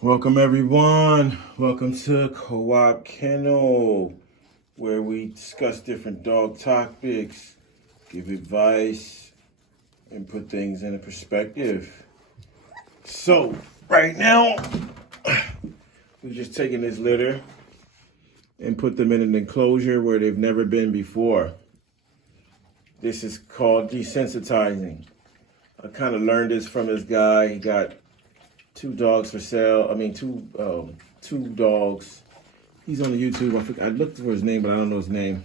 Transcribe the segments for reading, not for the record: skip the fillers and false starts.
Welcome everyone. Welcome to Co-op Kennel, where we discuss different dog topics, give advice, and put things in a perspective. So, right now, we're just taking this litter and put them in an enclosure where they've never been before. This is called desensitizing. I kind of learned this from this guy. He got two dogs for sale. Two dogs. He's on the YouTube. I looked for his name, but I don't know his name.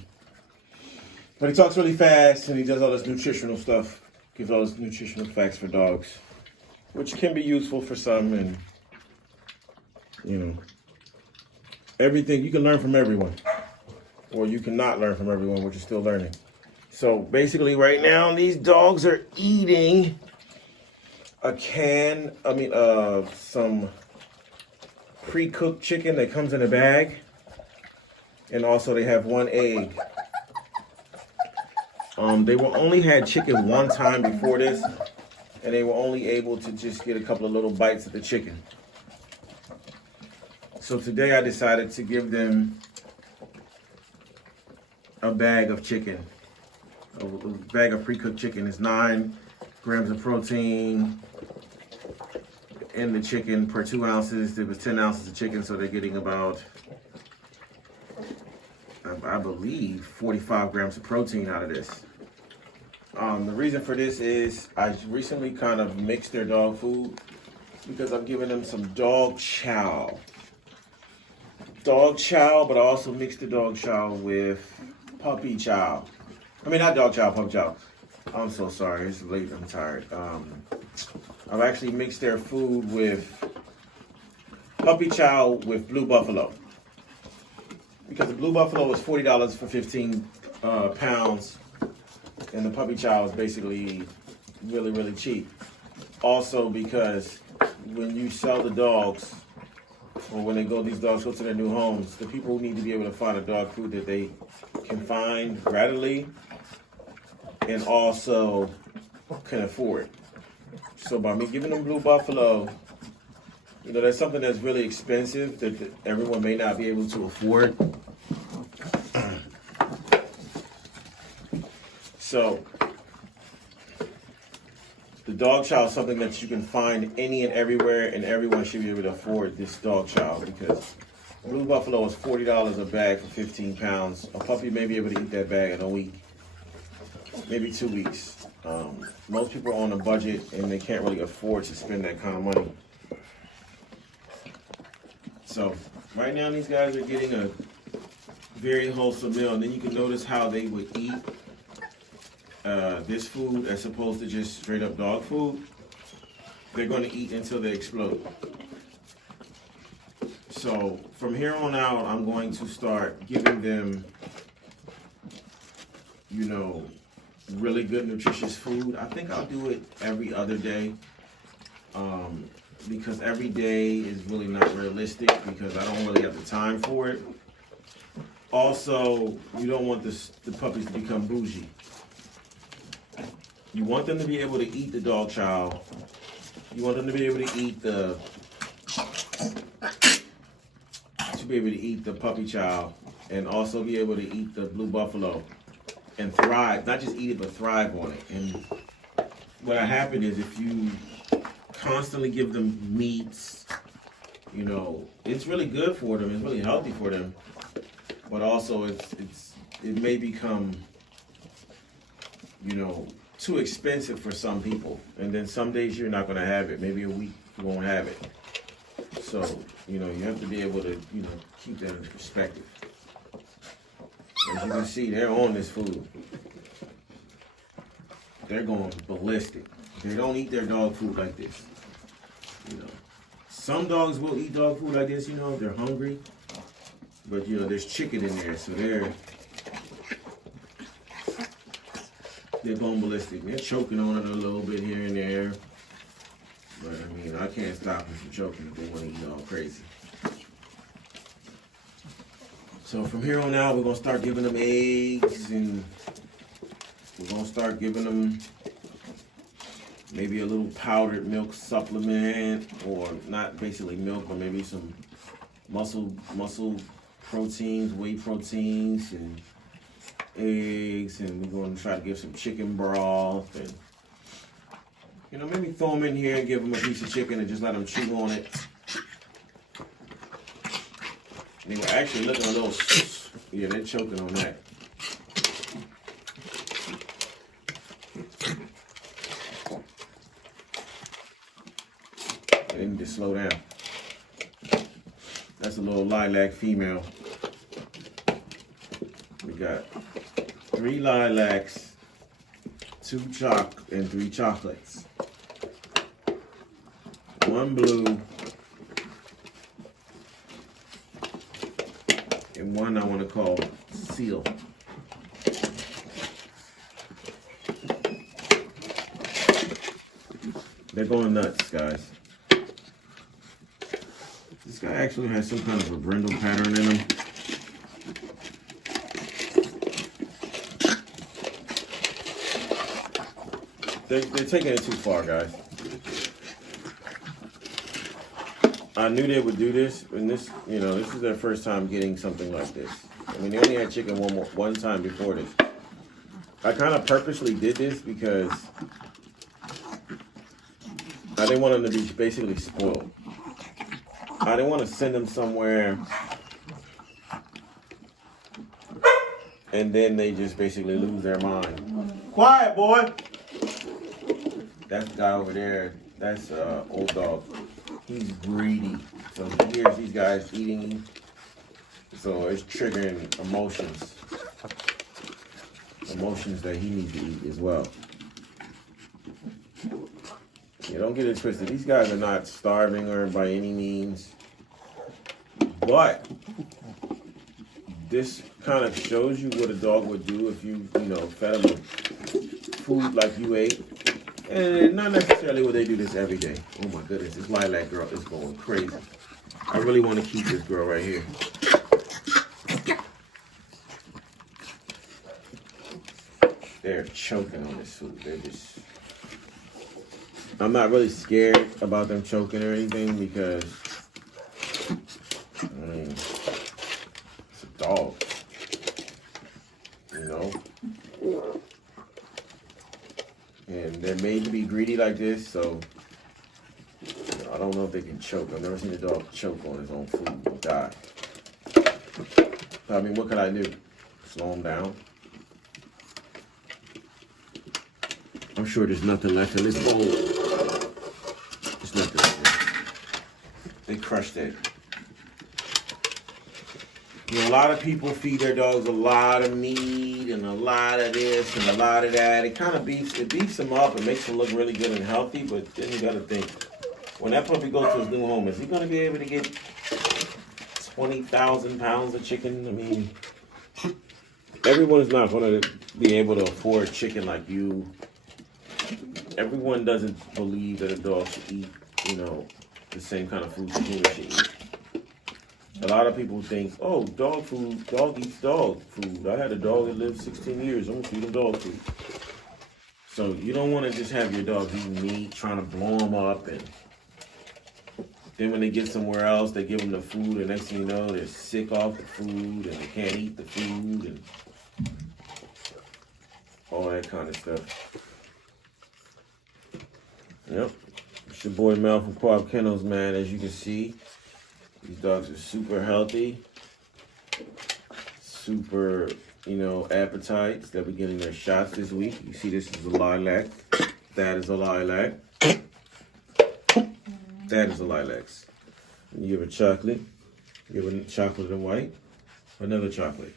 But he talks really fast, and he does all this nutritional stuff. Gives all this nutritional facts for dogs, which can be useful for some. And everything you can learn from everyone, or you cannot learn from everyone, but you're still learning. So basically, right now, these dogs are eating some pre-cooked chicken that comes in a bag, and also they have one egg. They were only had chicken one time before this, and they were only able to just get a couple of little bites of the chicken. So today I decided to give them a bag of chicken. A bag of pre-cooked chicken is 9 grams of protein in the chicken per 2 ounces. There was 10 ounces of chicken, so they're getting about, I believe, 45 grams of protein out of this. The reason for this is I recently kind of mixed their dog food because I'm giving them some dog chow. Dog chow, but I also mixed the dog chow with puppy chow. Not dog chow, puppy chow. I'm so sorry, it's late, I'm tired. I've actually mixed their food with puppy chow with blue buffalo. Because the blue buffalo is $40 for 15 pounds, and the puppy chow is basically really, really cheap. Also because when you sell the dogs, or when these dogs go to their new homes, the people need to be able to find a dog food that they can find readily and also can afford. So by me giving them blue buffalo, that's something that's really expensive that everyone may not be able to afford. So the dog chow is something that you can find any and everywhere, and everyone should be able to afford this dog chow because blue buffalo is $40 a bag for 15 pounds. A puppy may be able to eat that bag in a week, maybe 2 weeks. Most people are on a budget and they can't really afford to spend that kind of money. So right now these guys are getting a very wholesome meal, and then you can notice how they would eat this food as opposed to just straight up dog food. They're going to eat until they explode. So from here on out, I'm going to start giving them, really good nutritious food. I think I'll do it every other day, because every day is really not realistic because I don't really have the time for it. Also, you don't want the puppies to become bougie. You want them to be able to eat the dog chow. You want them to be able to eat the puppy chow, and also be able to eat the blue buffalo and thrive. Not just eat it, but thrive on it. And what happened is if you constantly give them meats, it's really good for them. It's really healthy for them. But also it may become, too expensive for some people. And then some days you're not going to have it. Maybe a week you won't have it. So, you have to be able to, keep that in perspective. As you can see, they're on this food. They're going ballistic. They don't eat their dog food like this. Some dogs will eat dog food like this, if they're hungry. But, there's chicken in there, so they're going ballistic. They're choking on it a little bit here and there. But, I can't stop them from choking if they want to eat all crazy. So from here on out, we're going to start giving them eggs, and we're going to start giving them maybe a little powdered milk supplement, or not basically milk, but maybe some muscle proteins, whey proteins, and eggs, and we're going to try to give some chicken broth, and maybe throw them in here and give them a piece of chicken and just let them chew on it. They were actually looking a little, yeah, they're choking on that. They need to slow down. That's a little lilac female. We got 3 lilacs, 2 and 3 chocolates. 1 blue, and 1 I want to call seal. They're going nuts, guys. This guy actually has some kind of a brindle pattern in him. They're taking it too far, guys. I knew they would do this, and this is their first time getting something like this. I mean, they only had chicken one time before this. I kind of purposely did this because I didn't want them to be basically spoiled. I didn't want to send them somewhere and then they just basically lose their mind. Quiet, boy! That guy over there, that's old dog. He's greedy. So he hears these guys eating, so it's triggering emotions. Emotions that he needs to eat as well. Yeah, don't get it twisted. These guys are not starving or by any means. But this kind of shows you what a dog would do if you fed him food like you ate. And not necessarily would they do this every day. Oh my goodness, this lilac girl is going crazy. I really want to keep this girl right here. They're choking on this food. They're just... I'm not really scared about them choking or anything because, I mean, it's a dog, and they're made to be greedy like this, so I don't know if they can choke. I've never seen a dog choke on his own food and die. I mean, what could I do? Slow him down? I'm sure there's nothing left in this bowl. There's nothing left. They crushed it. A lot of people feed their dogs a lot of meat and a lot of this and a lot of that. It kind of beefs them up and makes them look really good and healthy, but then you got to think, when that puppy goes to his new home, is he going to be able to get 20,000 pounds of chicken? I mean, everyone is not going to be able to afford chicken like you. Everyone doesn't believe that a dog should eat, the same kind of food that humans should eat. A lot of people think, oh, dog eats dog food. I had a dog that lived 16 years. I'm going to feed him dog food. So you don't want to just have your dogs eating meat, trying to blow them up. And then when they get somewhere else, they give them the food. And next thing you know, they're sick off the food and they can't eat the food and all that kind of stuff. Yep. It's your boy Mel from Quab Kennels, man. As you can see, these dogs are super healthy, super, appetites. They'll be getting their shots this week. You see this is a lilac. That is a lilac. That is a lilac. You give a chocolate. Give a chocolate and white. Vanilla chocolate.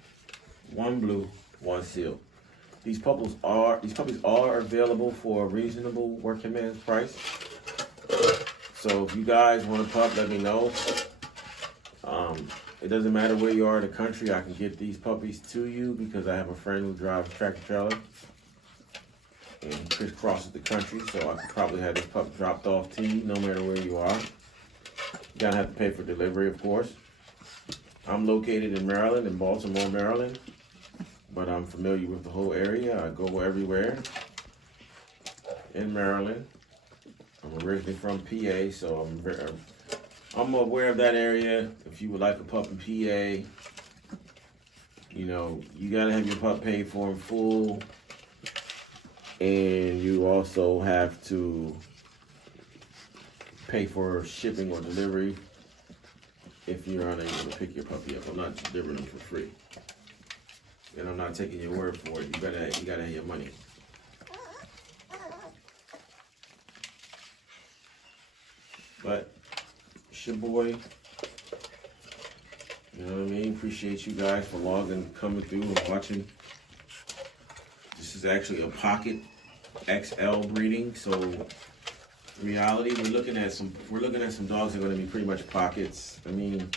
1 blue, 1 seal. These puppies are available for a reasonable working man's price. So if you guys want a pup, let me know. It doesn't matter where you are in the country. I can get these puppies to you because I have a friend who drives a tractor trailer. And he crisscrosses the country, so I could probably have this pup dropped off to you no matter where you are. You gotta have to pay for delivery, of course. I'm located in Maryland, in Baltimore, Maryland. But I'm familiar with the whole area. I go everywhere in Maryland. I'm originally from PA, so I'm aware of that area. If you would like a pup in PA, you know, you gotta have your pup paid for in full, and you also have to pay for shipping or delivery if you're unable to pick your puppy up. I'm not delivering them for free, and I'm not taking your word for it. You gotta have your money. But it's your boy. You know what I mean? Appreciate you guys for logging, coming through and watching. This is actually a pocket XL breeding, so in reality we're looking at some dogs that are going to be pretty much pockets. I mean,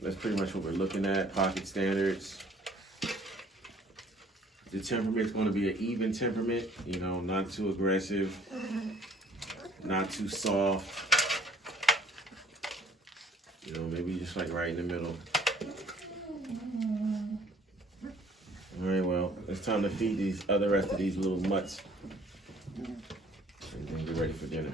that's pretty much what we're looking at, pocket standards. The temperament's going to be an even temperament, you know, not too aggressive, not too soft. You know, maybe just like right in the middle. All right, well, it's time to feed the rest of these little mutts and then get ready for dinner.